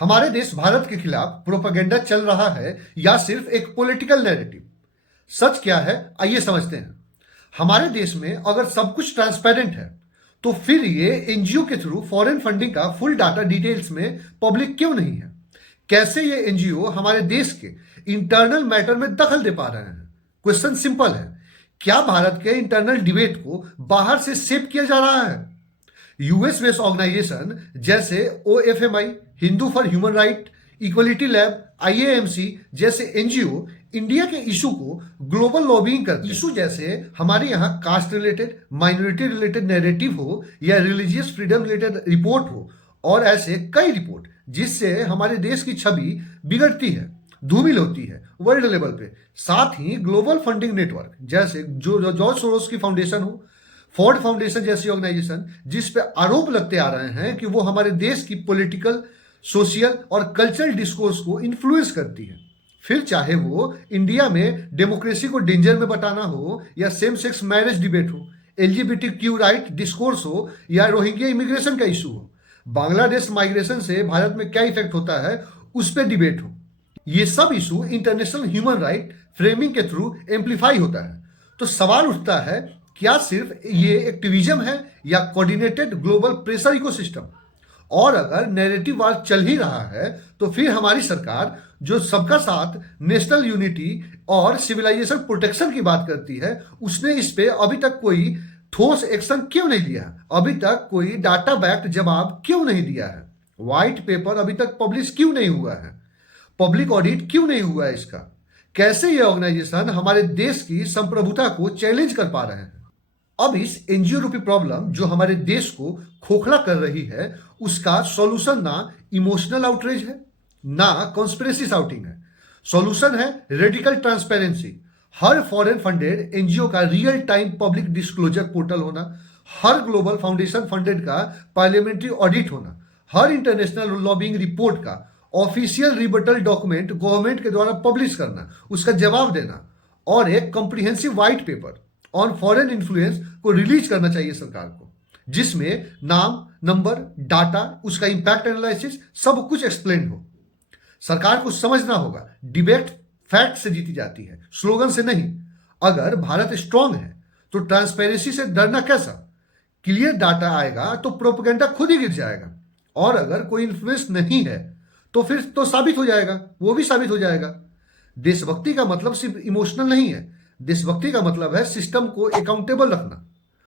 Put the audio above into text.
हमारे देश भारत के खिलाफ प्रोपेगेंडा चल रहा है या सिर्फ एक पॉलिटिकल नैरेटिव? सच क्या है, आइए समझते हैं। हमारे देश में अगर सब कुछ ट्रांसपेरेंट है तो फिर ये एनजीओ के थ्रू फॉरेन फंडिंग का फुल डाटा डिटेल्स में पब्लिक क्यों नहीं है? कैसे ये एनजीओ हमारे देश के इंटरनल मैटर में दखल दे पा रहे हैं? क्वेश्चन सिंपल है, क्या भारत के इंटरनल डिबेट को बाहर से शेप किया जा रहा है? यूएस बेस्ड ऑर्गेनाइजेशन जैसे OFMI, Hindu for human right, equality lab, IAMC जैसे एनजीओ इंडिया के इशू को ग्लोबल लॉबिंग करते हैं। इशू जैसे हमारे यहाँ caste related, minority related narrative हो या रिलीजियस फ्रीडम रिलेटेड रिपोर्ट हो, और ऐसे कई रिपोर्ट जिससे हमारे देश की छवि बिगड़ती है, धूमिल होती है वर्ल्ड लेवल पे। साथ ही ग्लोबल फंडिंग नेटवर्क जैसे जो जॉर्ज सोरोस की फाउंडेशन हो, फोर्ड फाउंडेशन जैसी ऑर्गेनाइजेशन जिस पे आरोप लगते आ रहे हैं कि वो हमारे देश की पॉलिटिकल, सोशल और कल्चरल डिस्कोर्स को इन्फ्लुएंस करती है। फिर चाहे वो इंडिया में डेमोक्रेसी को डेंजर में बताना हो, या सेम सेक्स मैरिज डिबेट हो, एलजीबीटीक्यू राइट डिस्कोर्स हो, या रोहिंग्या इमिग्रेशन का इशू हो, बांग्लादेश माइग्रेशन से भारत में क्या इफेक्ट होता है उस पर डिबेट हो, ये सब issue international human right framing के थ्रू एम्पलीफाई होता है। तो सवाल उठता है, क्या सिर्फ ये एक्टिविज्म है या कोऑर्डिनेटेड ग्लोबल प्रेशर इकोसिस्टम? और अगर नैरेटिव वार चल ही रहा है तो फिर हमारी सरकार जो सबका साथ, नेशनल यूनिटी और सिविलाइजेशन प्रोटेक्शन की बात करती है, उसने इस पे अभी तक कोई ठोस एक्शन क्यों नहीं लिया? अभी तक कोई डाटा बैक्ड जवाब क्यों नहीं दिया है? व्हाइट पेपर अभी तक पब्लिश क्यों नहीं हुआ है? पब्लिक ऑडिट क्यों नहीं हुआ है इसका? कैसे ये ऑर्गेनाइजेशन हमारे देश की संप्रभुता को चैलेंज कर पा रहे हैं? अब इस एनजीओ रूपी प्रॉब्लम जो हमारे देश को खोखला कर रही है, उसका सॉल्यूशन ना इमोशनल आउटरीच है, ना कॉन्स्पिरेसी शाउटिंग है। सॉल्यूशन है रेडिकल ट्रांसपेरेंसी। हर फॉरेन फंडेड एनजीओ का real time public disclosure portal होना, हर ग्लोबल फाउंडेशन फंडेड का पार्लियामेंट्री ऑडिट होना, हर इंटरनेशनल लॉबिंग रिपोर्ट का ऑफिशियल रिबटल डॉक्यूमेंट गवर्नमेंट के द्वारा पब्लिश करना, उसका जवाब देना, और एक comprehensive white paper on foreign influence को रिलीज करना चाहिए सरकार को, जिसमें नाम, नंबर, डाटा, उसका इंपैक्ट एनालिसिस सब कुछ एक्सप्लेन हो। सरकार को समझना होगा, डिबेट फैक्ट से जीती जाती है, स्लोगन से नहीं। अगर भारत स्ट्रांग है तो ट्रांसपेरेंसी से डरना कैसा? क्लियर डाटा आएगा तो प्रोपेगेंडा खुद ही गिर जाएगा, और अगर कोई इन्फ्लुएंस नहीं है तो फिर तो साबित हो जाएगा, वो भी साबित हो जाएगा। देशभक्ति का मतलब सिर्फ इमोशनल नहीं है, देशभक्ति का मतलब है सिस्टम को अकाउंटेबल रखना।